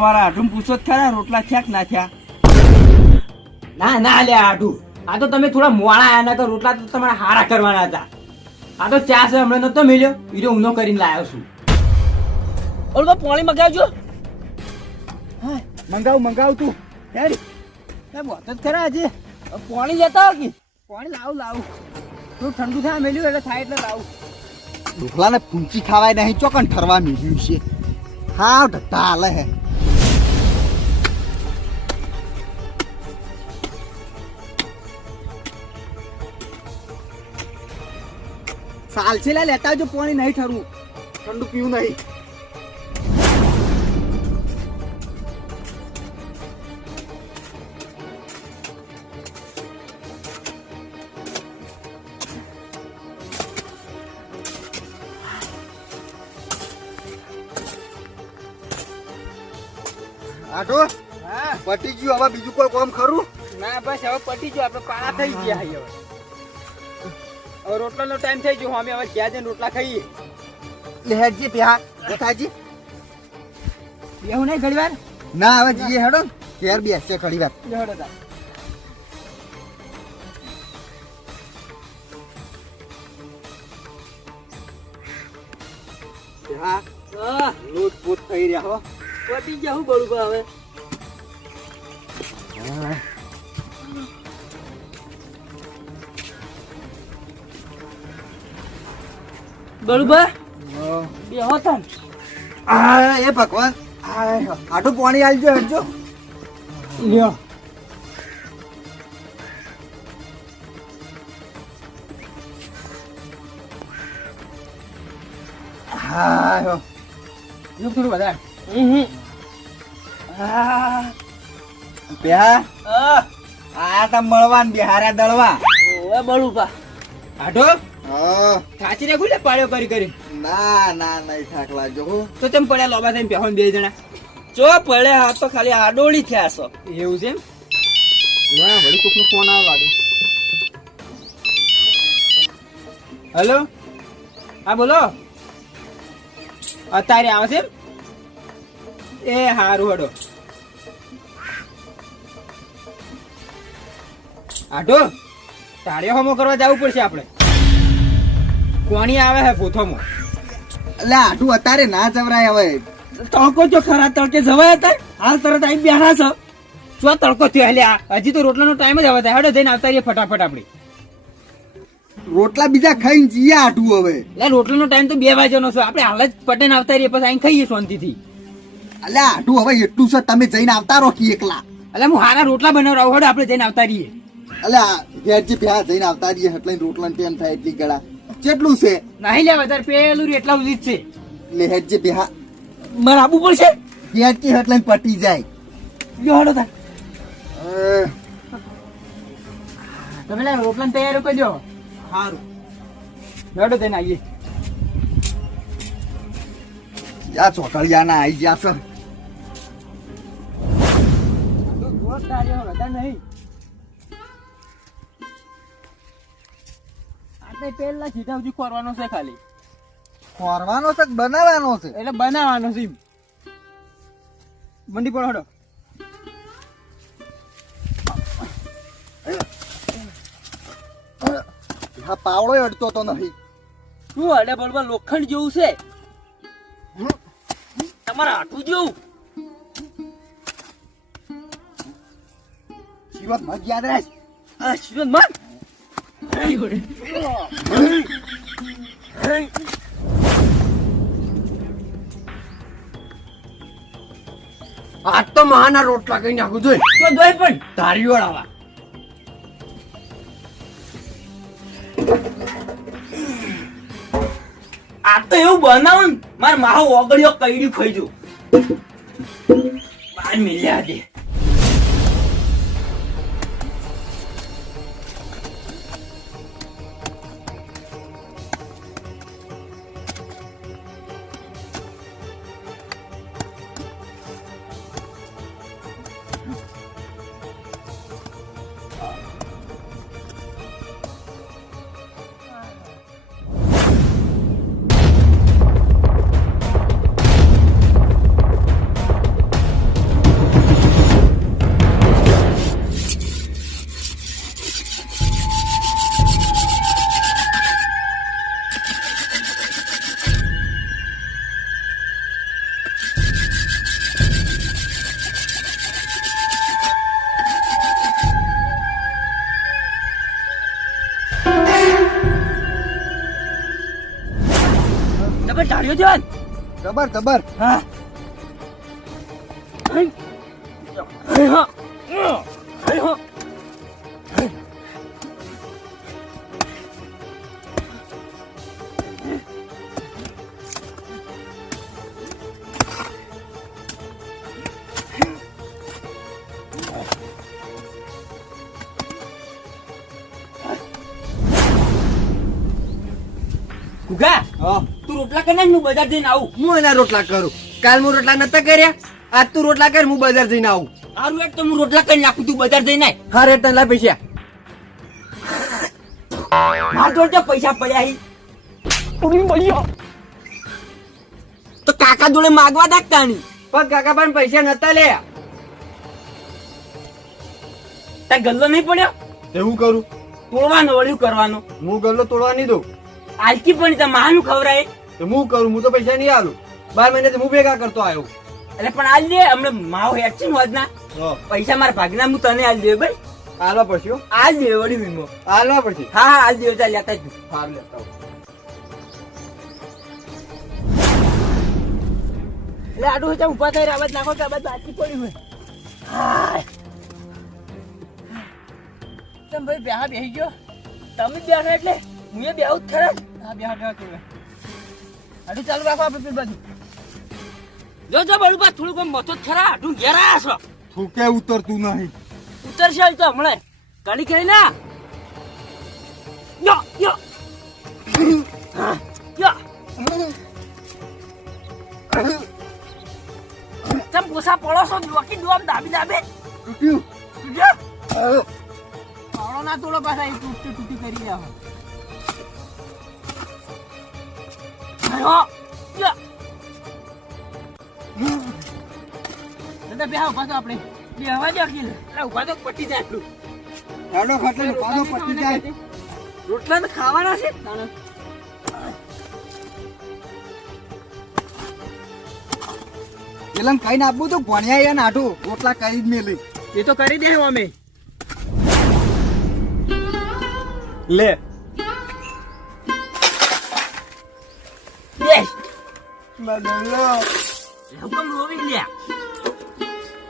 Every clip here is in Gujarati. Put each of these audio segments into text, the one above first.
હા. તમારા આઠું પૂછો જ ખરા રોટલા થયા કે ના ના ના લે આટું આ તો તમે થોડા મોડા આયા તો રોટલા તો તમારા હારા કરવાના હતા. આ તો ચા છે હમણાં નતો મળ્યો બીજો ઊનો કરીને લાવ્યો છું. બળુભા પાણી મગાવજો. મંગાવ મંગાવ તું. હેડ. એ બોત જ ખરા આજે. પાણી લેતા કે? પાણી લાવ લાવ. તું ઠંડુ થાય મેલ્યું એટલે થાય એટલે લાવ. ડોકલાને પૂંચી ખાવાય નહીં ચોકન ઠરવા મળ્યું છે. હા ઢટ્ટા હાલે હે. સાલ છે લેતા આવજો પાણી નહીં ઠરવું ઠંડુ પીવું નહીં. આટો? હા. પટી ગયું હવે બીજું કોઈ કામ ખરું? ના બસ હવે પટી ગયું આપણે પાળા થઈ ગયા હવે. રોટલાનો ટાઈમ થઈ ગયો. અમે હવે ત્યાં જઈને રોટલા ખાઈએ. લેહેજી પ્યા દેખાજી બેહું નહીં ઘડી વાર? ના હવે જઈએ હેડો ત્યાર બેસશે ઘડી વાર. બેહડો તાર. હા હા. લોટ પોત થઈ રહ્યા હો. પતી ગયા હું બળું હવે બળુભા બેહો તન. આ એ ભગવાન. આટું પાણી આલજો હેડજો. લ્યો. હા. લ્યો થોડું વધારે. પ્યા? આ તો મળવાન બિહારા દળવા. ઓએ બળુભા. આઢો હા. થાચી ને ગુલે પાડ્યો કરી કરી ના ના નહીં થાક લાગજો હો. તો તેમ પડ્યા લોબા થઈને બેહો ને બે જણા. ચો પડે હા તો ખાલી આડોળી થયા છો એવું છે એમ? ના વળી કોકનો ફોન આવે લાગે. હેલો? હા બોલો. અત્યારે આવે છે એમ? એ હારું હડો. આઢો તાળીઓ હમો કરવા જવું પડશે આપણે. કોણી આવે હે પોથોમાં એટલે આટું અત્યારે ના જવરાય હવે. તડકો જો ખરા તડકે જવાય હતા હાલ તરત આવી બેઠા છો. શું તડકો થયો? એટલે હજી તો રોટલાનો ટાઈમ જ આવે હેડો જઈને આવતા રહીએ ફટાફટ આપણે. રોટલા બીજા ખાઈને જઈએ આટું હવે. એટલે રોટલાનો ટાઈમ તો બે વાગ્યાનો છે. આપણે હાલ જ પટેન આવતા રહીએ પછી અહીં ખાઈએ શાંતિથી. એટલે આટું હવે એટલું છે તમે જઈને આવતા રહો કે એકલા. એટલે હું હારા રોટલા બનાવડાવું હેડો આપણે જઈને આવતા રહીએ. એટલે આ ઘેરજી પ્યા જઈને આવતા રહીએ એટલે રોટલા ટાઈમ થાય એટલી ગળા. કેટલું છે? નહીં લે વધારે પેલું એટલા સુધી જ છે. એટલે હેડજી પ્યા મારે આવવું પડશે કે એટલે પટી જાય. લ્યો હાલો તાર. તમે લે રોટલાની તૈયાર કરજો. સારું હેડો જઈને આવીએ. યા ચોટડિયા ના આઈ ગયા છે. પેલા સીધા સુધી કરવાનો છે ખાલી. કરવાનો છે બનાવવાનો છે? એટલે બનાવવાનો છે મંડી પડો હડો. હા પાવડો અડતો તો નહીં. શું અડે બળવા લોખંડ જેવું છે? તમારે આટું જેવું. જીવન મત યાદ રાખ. હા શિવન મન? આજ તો રોટલા કઈ નાખું જોઈ? તો જોઈ તો એવું બનાવો માર માહો ઓગળ્યો કઈડ્યું ખાઈ જો બાર મિલ્યા દે. તમે ખબર જબર હા. રોટલા કરી નાખ હું બજાર જઈને આવું. હું એના રોટલા કરું. કાલ હું રોટલા નતા કર્યા આજ તું રોટલા કર હું બજાર જઈને આવું. સારું એક તો હું રોટલા કરી નાખું તું બજાર જઈને આય. હા રેટ લા પૈસા. મારા જોડે પૈસા પડ્યા હી. મળ્યો તો કાકા જોડે માગવા દાખતા નહીં પણ કાકા પણ પૈસા નતા લે તાર ગલ્લો નહીં પડ્યો? એવું કરું? તોડવાનો વળ્યું કરવાનો. હું ગલ્લો તોડવા નહીં દઉં. આલકી પણ તે માનું ખવરાય તો હું કરું? હું તો પૈસા નહીં આલું. બાર મહિનાથી હું ભેગા કરતો આવ્યો. એટલે પણ આલ દે હમણાં માવ હેડ છે ને પૈસા મારા ભાગના હું તને આલ દે ભાઈ. આલવા પડશે હો. આલ દે વળી વીમો. આલવા પડશે. હા હા આલ દે ચાલ લેતા જ ફાર લેતા. એટલે આડું છે ઊભા થઈ અવાજ નાખો કે અવાજ બાકી પડી હોય. હાય. કેમ ભાઈ બેહા બેહી ગયો? તમે બેઠા એટલે હું એ બેહું જ ખરા? હા બેહા બેહા આડું ચાલુ રાખો આપણે પેલી બાજુ. જો જો બળું બા થોડુંક આમ મથો જ ખરા. આટલું ઘેર આયા છો. થૂકે ઉતરતું નહીં? ઉતરશે તો હમણાં. કાઢી ખાઈ ના. યો યો. હા, યો. ચમ પૂછા પડો છો? લોકી ડોમ દાબી દાબે. તૂટ્યું. તૂટ્યો? પાવડો ના તોડો પાછા એ તૂટતી તૂટી કરી જાવ યો યો દાદા બે ઊભા તો આપણે બે હવા જો અખિલ એટલે ઊભા તો પટી જાય ખાટલે જાય રોટલા તો ખાવાના છે પેલા કઈ આપવું તો ભણ્યા યાર નાઠું રોટલા કરી જ મેલી એ તો કરી દે અમે લે બદલો હુકમ રોવી લ્યા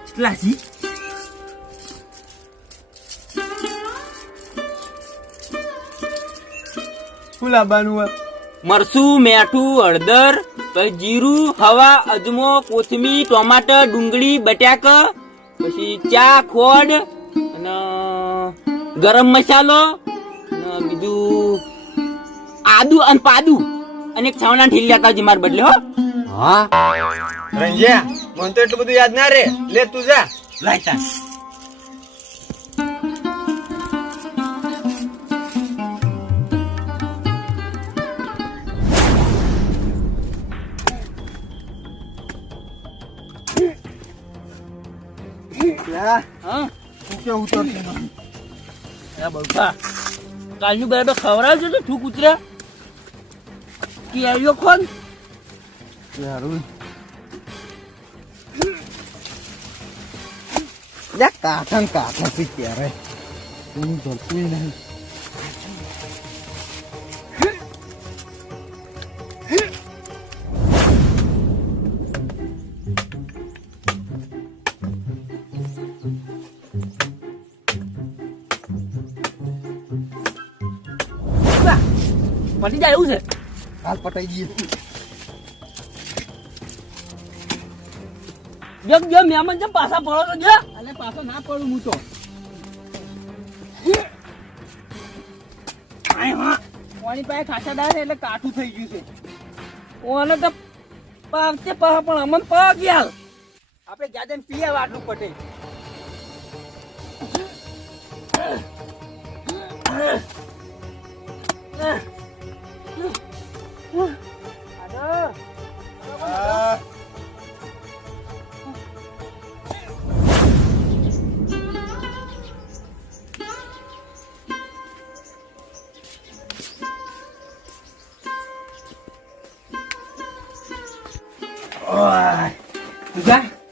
કેટલા છી શું લાવવાનું હોય મરસું, મેઠું, હળદર જીરું, હવા, અજમો, કોથમીર, ટોમાટર, ડુંગળી, બટાક, પછી ચા, ખોડ, અને, ગરમ મસાલો બીજું આદુ અને પાદુ. અને એક છાવણા ઢીલ લેતા જી માર બદલે હો. હા? રંજ્યા મને તો એટલું બધું યાદ ના રે. લે તું જા. બગા. કાલનું બરાબર ખવડાવજો તો થૂક ઉતર્યા કેરીઓ ખોન સારું યા કાઠા ને કાઠા થી ત્યારે હું જલતું નહીં પટી જાય એવું છે હાલ પટાઈ દઈએ. જો જો મહેમાન છે પાછા પડો તો જો. અલે પાછો ના પડું હું તો. પાણી પાસે ખાસા દાર એટલે કાઠું થઈ ગયું છે. ઓને તો પાવતે પા પણ અમન પા ગયા આપણે જાતે પીએ વાટલું પટે.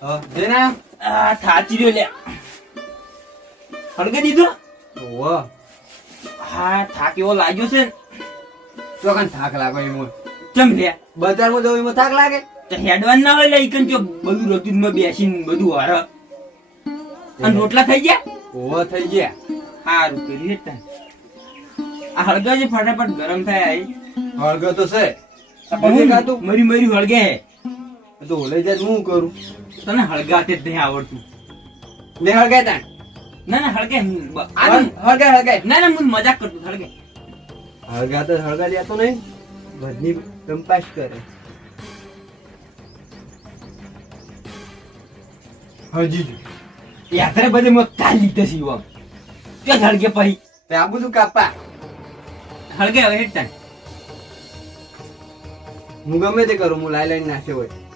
તુજા આ થાચી રહ્યો લે. હળગે દીધો? ઓહ. હા થાક એવો લાગ્યો છે ચોકન થાક લાગે એમ હોય. લે. બજારમાં જવું એમાં થાક લાગે? તો હેડવાન ના હોય લે ઈકન જો બધું રતુનમાં બેસીને બધું હર. અને રોટલા થઈ ગયા? ઓહો થઈ ગયા. સારું હેડ તાન. આ હળગા જે ફટાફટ ગરમ થાય હળગો તો છે? મરી મરી હળગે હે તો ઓલે જાય હું કરું? તને હળગાતે જ નહીં આવડતું. લે હળગાય તાણ? ના ના હળગે હળગાય હળગાય. ના ના હું મજાક કરતું હળગે હળગા તો હળગા દેતો નહીં. ભજની કંપાસ કરે. હજી જો. યાત્રા બધે મો તાલી લીધે છે યુવા કે હળગે પછી. તે આ બધું કાપા. હળગે હવે હેડ તાન. હું ગમે તે કરું હું લાઈ લાઈ નાખ્યો હોય.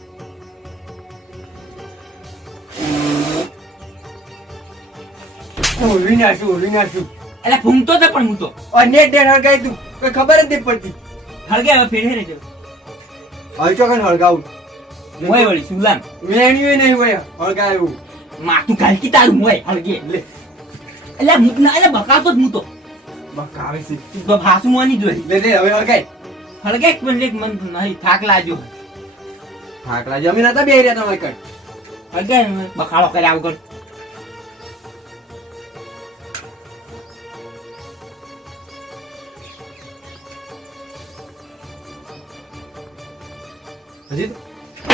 ઓલી નાખ્યું એટલે ફૂંકતો તો પણ હું તો અને ડેન હળગાય તું. કોઈ ખબર જ નહીં પડતી. હળગે હવે ફેરે રે હળચો ચોકન હળગાવું. મોય વળી સુલાન મેણ્યું નહીં હોય હળગાયું. માથું કાલકી તારું મોય હળગે. લે. એટલે ના એટલે બકાતો જ હું તો બકાવે છે. તો ભાસું મોની જોઈ. લે લે હવે હળગાય. હળગે એક પણ એક મન નહીં થાક લાજો થાકલા અમે નતા બેહી રહ્યા તમે કઈ હળગે બખાડો કર્યા વગર. હજી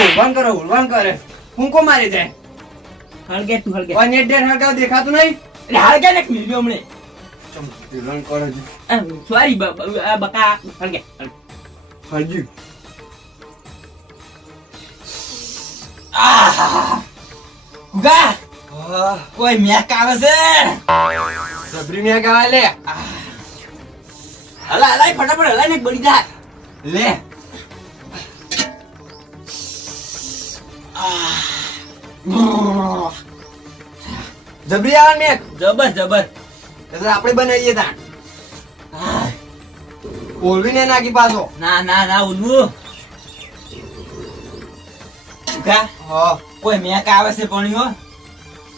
ઉલવાન કરે ઉલવાન કરે. ફૂંકો મારી દે હળગે તું હળગે. અને ડેર હળગાવ દેખાતું નહીં? એટલે હળગે ને મિલ્યો હમણે. ઉલવાન કરે છે સોરી બકા હળગે હળગે. આહ! ગુગા કોઈ મેક આવે છે? સબરી મેક આવે લે. હલા હલાય ફટાફટ હલાય ને બળી જાય લે. જબરી આવે ને જબર જબર. એટલે આપણે બનાવીએ તા આહ! ઓલવીને નાખી પાછો. ના ના ના ઉલવું. કા હો. કોઈ મેક આવે છે પણ હો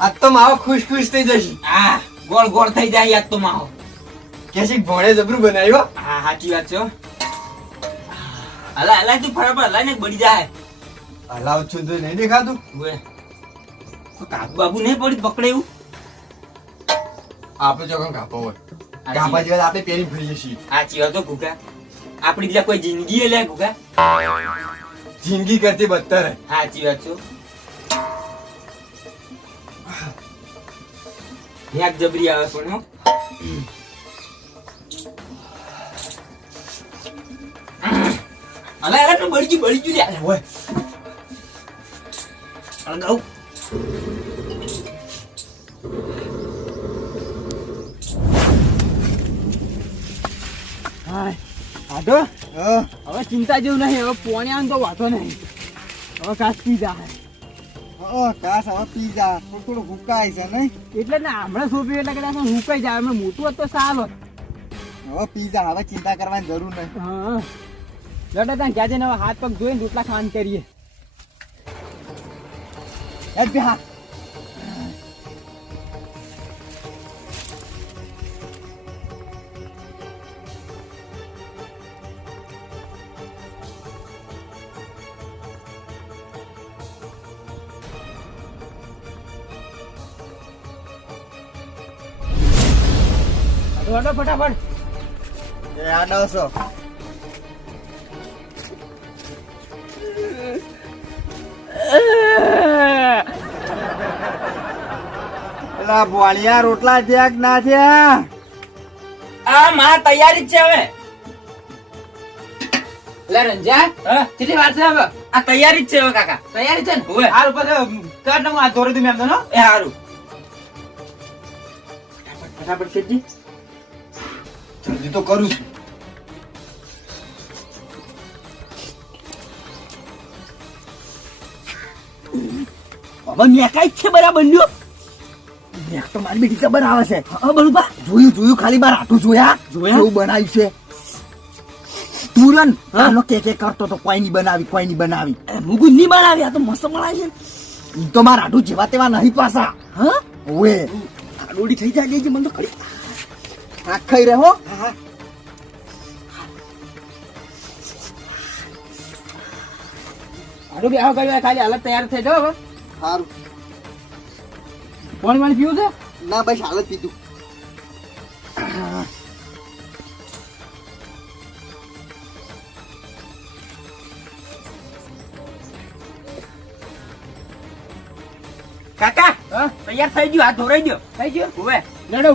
આજ તો માવો ખુશ ખુશ થઈ જશે. આ ગોળ ગોળ થઈ જાય આજ તો માહો કે છે ભણે જબરું બનાવ્યો હા? સાચી વાત છે હો. અલા હલાય તું ફરાબર હલાય ને બળી જાય. હલાવ છું તો નહીં દેખાતું? ઓએ. તો બાબુ નહીં પડી પકડે એવું? આપણે ચોકન કાપો હોય? કાપા જેવા. આપણે પહેરી ફરીએ છીએ આ ચીવા તો ગુગા આપણી એટલે કોઈ જિંદગી લે ગુગા જિંદગી કરતી બદતર હા. ચીવા છે. જબરી આવે પણ અલા અલે તો બળી ગયું બળી ગયું લે ઓય. અળગાવ આટો હા. હવે ચિંતા જેવું નહીં હવે પોણ્યા તો વાંધો નહીં. હવે કાચ પીઝા હે કાસ હવે પીઝા થોડું થોડું હુકાય છે નહીં? એટલે ને હમણાં સોંપી એટલે કદાચ હુકાઈ જાય. હમણાં મોટું હોત તો સારું. હવે પીઝા હવે ચિંતા કરવાની જરૂર નહીં. હા. લડો ત્યાં ક્યાં જઈને હવે હાથ પગ ધોઈને રોટલા ખાન કરીએ. એ જ બે હા લડો લડો ફટાફટ એ આડવશો પેલા ભોળિયા રોટલા થયા કે ના થયા. આ માં તૈયારી જ છે હવે. લે રંજા કેટલી વાર છે હવે? આ તૈયારી જ છે હવે કાકા. તૈયારી છે ને? હોવે. હાલ ઉપર કર હું હાથ ધોરી દઉં એમ તો એ હારું. ફટાફટ ફટાફટ ખેંચી જલ્દી તો કરું છું. હવે મેકાઈ જ છે બરાબર લ્યો. મેક તો મારી બેટી જબર આવે છે. હા બરોબર જોયું જોયું ખાલી બાર આટું જોયા? જોયા? એવું બનાવ્યું છે? તુરન આનો કે કે કરતો તો કોઈ ની બનાવી કોઈ ની બનાવી. મુગુનની બનાવી આ તો મસ્ત બનાવી છે તો મારા આટું જેવા તેવા નહીં પાસા. હા? ઓએ ડોડી થઈ જાય જે મને તો ખરી. આખ ખાઈ રહે હો. આડો બે આવો ગયો ખાલી હાલત તૈયાર થઈ જાવ હવે સારું પાણી પાણી પીવું છે? ના બસ હાલત પીધું. કાકા તૈયાર થઈ ગયો હાથ ધોરાઈ ગયો. થઈ ગયો? હવે લડો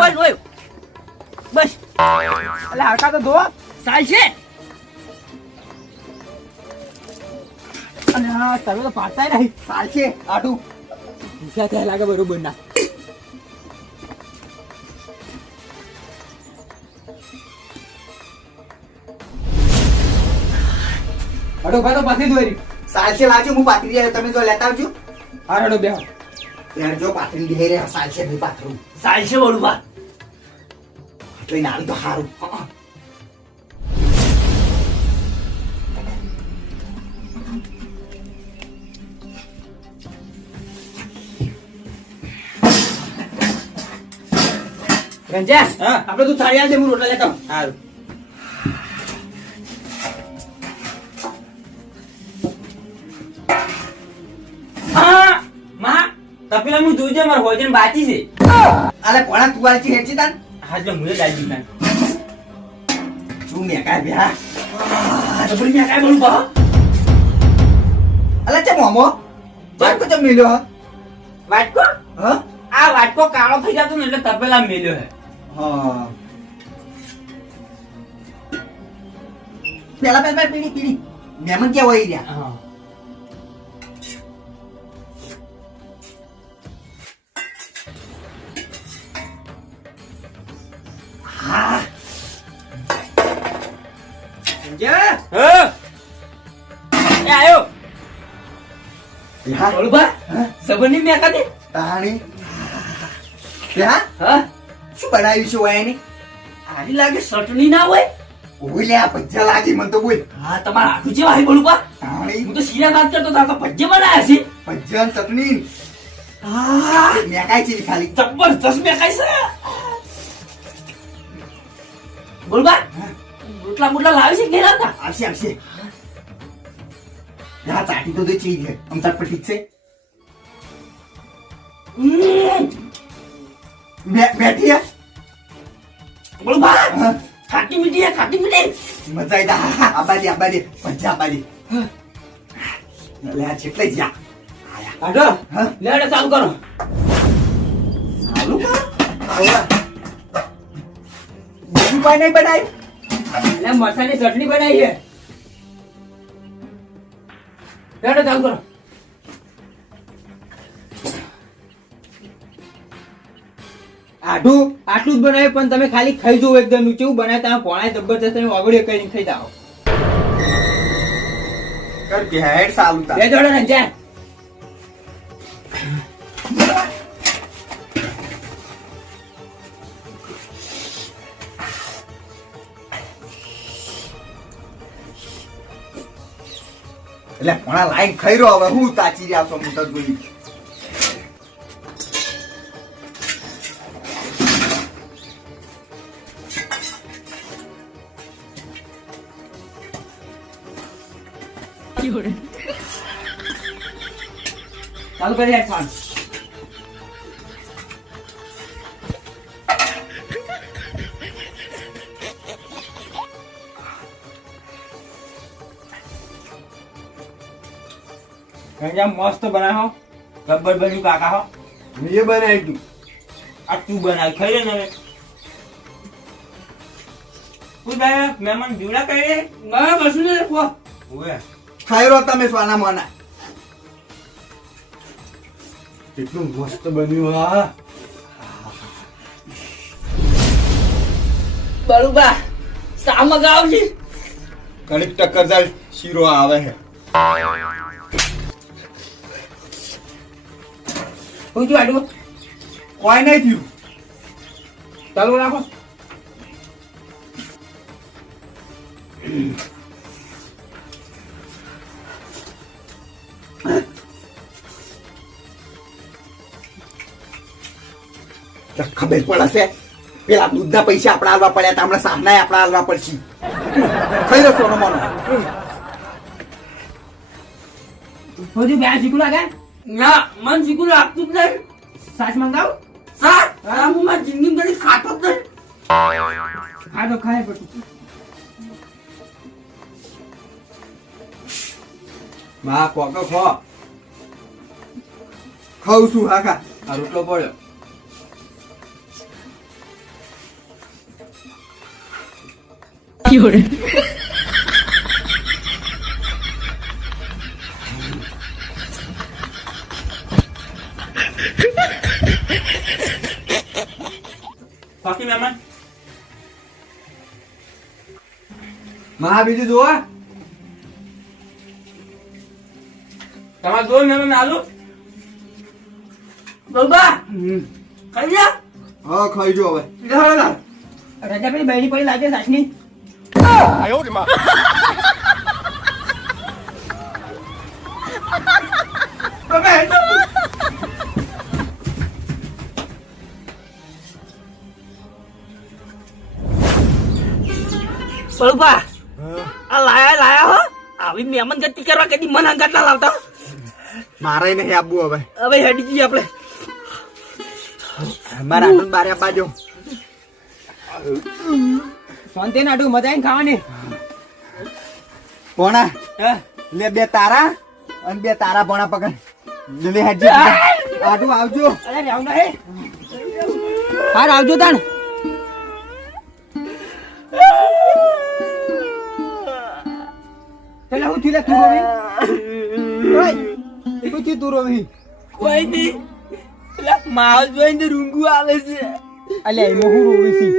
હોય, હોય. બસ. એટલે હરકા તો ધોવા. ચાલશે? તમે તો પાડતાય નહીં. ચાલશે આટું. ભૂખ્યા થયા લાગે બરોબર ના. હડો ભાઈ તો પાછી દોરી. ચાલશે લાવજો હું પાથરી જાય તમે તો લેતા આવજો. હા હડો બે ત્યારે જો પાથરી દે રે ચાલશે ભાઈ પાથરું. એટલે તો સારું રંજા હા. આપણે તું થાળી આલ દે હું રોટલા લેતા આવું. માં તપેલા હું જોઈજે મારે હોજન બાકી છે. અલે કોણા તું આલची હેડજી તાન? હા એટલે મુએ ડાલી દીધા શું મે કાય બ્યા તો બોલી મેં કાંઈ બોલું કહો અલે ચે મોમો ચાર ચમ મિલ્યો વાટકો? હ? આ વાટકો કાળો થઈ જતો ને એટલે તપેલા મેલ્યો હે. હા પેલા પેલા પીડી પીડી મહેમાન ક્યાં હોય રહ્યા હા હા રંજા હા એ આયો હા બોલું બા સબરની મેં કાઢી તાણી હા હા શું બનાવ્યું છે ઓય એની આની લાગે ચટણી ના હોય. ઓય લે આ પજ્જા લાગી મન તો બોલ. હા તમારા આટું જેવા હોય બોલું પા. હું તો શીરા વાત કરતો તાર તો ભજ્જે બનાયા છે. પજ્જન ચટણી. હા. મેં કાય છે ખાલી. જબરજસ્ત મેં ખાઈ છે. બોલ બા. રોટલા મોટલા લાવી છે કે લાવતા? આવશે આવશે. હા ચાટી તો દે ચીજ છે આમ ચટપટી છે. હમ. હે? બોલ બા ખાટી મીઠી ખાટી મીઠી મજા આવી તા. હા, હા, આબા દે, આબા દે. પજ્જા આબા દે. લે, છેટલે જ હા? લેડો ચાલુ કરો સારું કા? હવે. બીજું કોઈ નહીં બનાવી એટલે મરસાની ચટણી બનાવી છે લેડો ચાલુ કરો આઢું આટલું જ બનાવ્યું પણ તમે ખાલી ખાઈ જુઓ એકદમનું કેવું બનાવે તમે પોણા જબરજસ્ત તમે ઓગળી કરીને ખાઈ જાઓ. કર બે જોડે એટલે ઘણા લાઈન ખાઈ રહ્યો હવે હું તાચી રહ્યા છો હું તો જોઈ ચાલુ કરી હેડ ફોન. ગંજા મસ્ત બનાવો ગબ્બર બન્યું કાકા હો. મેં બનાવી તું. આ તું બનાવ ખાઈ લે ને તારે મહેમાન જીવડા કરી ના કશું ને રાખો ઓએ ખાઈ રો તમે સ્વાના મોના. કેટલું મસ્ત બન્યું આ બરુબા સામગ આવજી કણિક ટક્કર જાય શીરો આવે હે. હું જો આડું કોઈ નહીં થયું. ચાલુ રાખો. તો ખબર પડશે. પેલા દૂધના પૈસા આપણા હાલવા પડ્યા હતા હમણાં સાહના આપણા હાલવા પડશે. ખાઈ રહ્યો સોનો મોનો હજુ બે શીખું લાગે? ના મન શીખું લાગતું જ નહીં. સાચ મંગાવ? સાચ હું મારી જિંદગી ખાતો જ નહીં. હા ખાય પછી. માં કોકો ખો. ખાઉં છું હા ખા. આ રોટલો પડ્યો. બાકી મહેમાનમાં બીજું જોવા તમારે જોઈ મહેમાન આલુ? બાબા! ખાઈ જા હા ખાઈ જો હવે. પેલી બહેની પડી લાગે સાસની બાબા આ લાયા લાયા હો. આવી મહેમાન ગતિ કરવા કદી મન અંગાત ના લાવતા મારે નહીં આપવું હવે. હવે હેડી જઈએ આપણે. મારા આટલું બારે આપવા દો. શાંતિ નાડું મજા આવીને ખાવાની. પોણા લે બે તારા અને બે તારા પોણા પકડ. લે હેડજી આટું આવજો. અરે રેવ ના હે. હા આવજો તાણ. ચલે હું થયું લે તું રોવી ઓય શું થયું તું રોવી કોઈ નહીં. પેલા માલ જોઈને રૂંગું આવે છે. અલ્યા એમાં હું રોવી છી?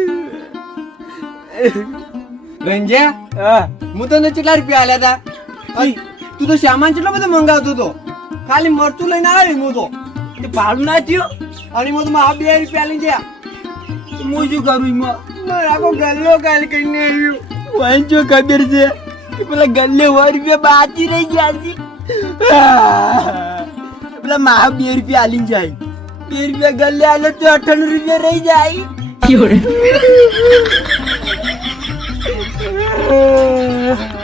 રંજ્યા હા. હું તને કેટલા રૂપિયા આલ્યા હતા તું તો સામાન કેટલો બધો મંગાવતો હતો? ખાલી મરચું લઈને આવ્યો હું તો. તે ભાડું ના થયું? અને હું તો મારા બે રૂપિયા લઈ ગયા. હું શું કરું એમાં? આખો ગલ્લો ગાલ કરીને આવ્યું. વાંચો ખબર છે? કે પેલા ગલ્લે સો રૂપિયા બાકી રહી ગયા છે. પેલા મા બે રૂપિયા આલી જાય. બે રૂપિયા ગલ્લે આલે તો અઠાણું રૂપિયા રહી જાય. Yeah.